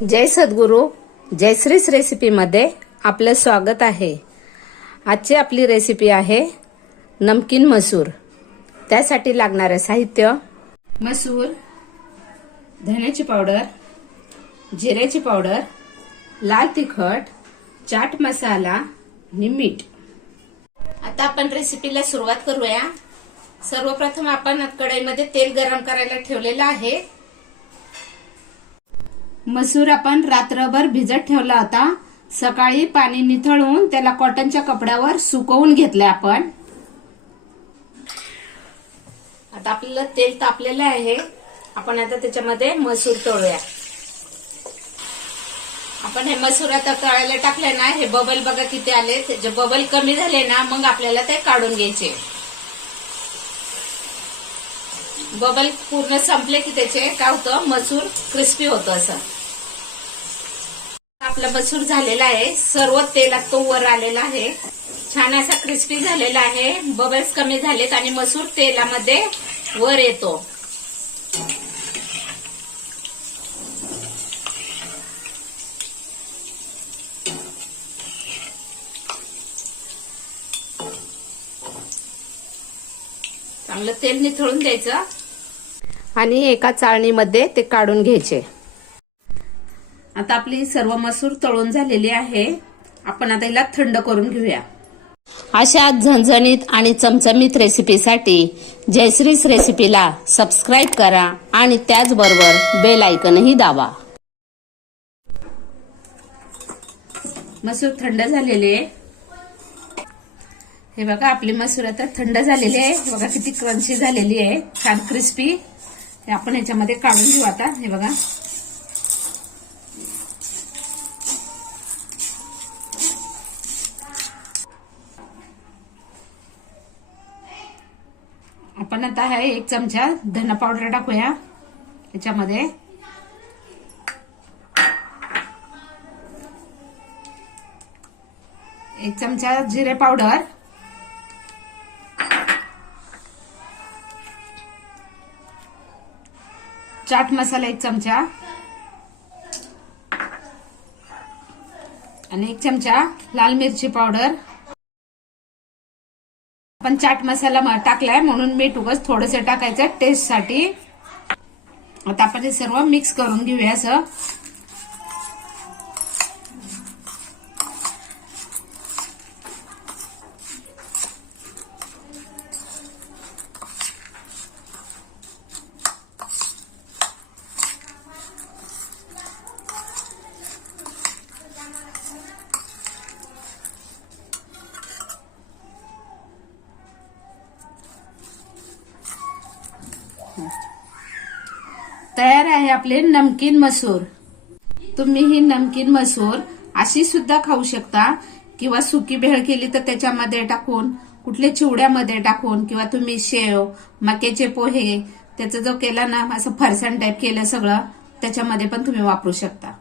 जय सद्गुरू, जयश्रीस रेसिपीमध्ये आपलं स्वागत आहे। आजची आपली रेसिपी आहे नमकीन मसूर। त्यासाठी लागणारे साहित्य: मसूर, धण्याची पावडर, जिऱ्याची पावडर, लाल तिखट, चाट मसाला आणि मीठ। आता आपण रेसिपीला सुरुवात करूया। सर्वप्रथम आपण कढईमध्ये तेल गरम करायला ठेवलेलं आहे। मसूर आपण रात्रभर भिजत ठेवला होता। सकाळी पाणी निथळून त्याला कॉटनच्या कपड्यावर सुकवून घेतले आपण। आता आपल्याला तेल तापलेलं आहे। आपण आता त्याच्यामध्ये मसूर तळूया। आपण हे मसूर आता तळायला टाकले ना, हे बबल बघा किती आले। जे बबल कमी झाले ना, मग आपल्याला ते काढून घ्यायचे। बबल पूर्ण संपले की त्याचे काय होतं, मसूर क्रिस्पी होतं। असं आपला मसूर झालेला आहे। सर्व तेलात तो वर आलेला आहे। छान असा क्रिस्पी झालेला आहे। बबल्स कमी झालेत आणि मसूर तेलामध्ये वर येतो। चांगलं तेल निथळून द्यायचं आणि एका चाळणीमध्ये ते काढून घ्यायचे। आता आपली सर्व मसूर तळून झालेली आहे। आपण आता याला थंड करून घेऊया। अशा झणझणीत आणि चमचमीत रेसिपीसाठी जयश्रीस रेसिपीला सबस्क्राईब करा आणि त्याचबरोबर बेल आयकॉनही दाबा। मसूर थंड झालेले आहे। हे बघा आपली मसूर आता थंड झालेली आहे। बघा किती क्रंची झालेली आहे, छान क्रिस्पी। हे आपण याच्यामध्ये काढून घेऊ आता। हे बघा आपण आता आहे 1 चमचा धना पावडर टाकूया याच्यामध्ये। एक चमचा जिरे पावडर, चाट मसाला 1 चमचा आणि 1 चमचा लाल मिरची पावडर। आपण चाट मसाला टाकलाय म्हणून मीठ उगाच थोडंसं टाकायचं टेस्ट साठी। आता आपण हे सर्व मिक्स करून घेऊया असं। तयार आहे आपले नमकीन मसूर। तुम्ही ही नमकीन मसूर अशी सुद्धा खाऊ शकता किंवा सुकी भेळ केली तर त्याच्यामध्ये टाकून, कुठल्या चिवड्यामध्ये टाकून, किंवा तुम्ही शेव, मक्याचे पोहे त्याचा जो केला ना, असं फरसाण टाईप केलं सगळं, त्याच्यामध्ये पण तुम्ही वापरू शकता।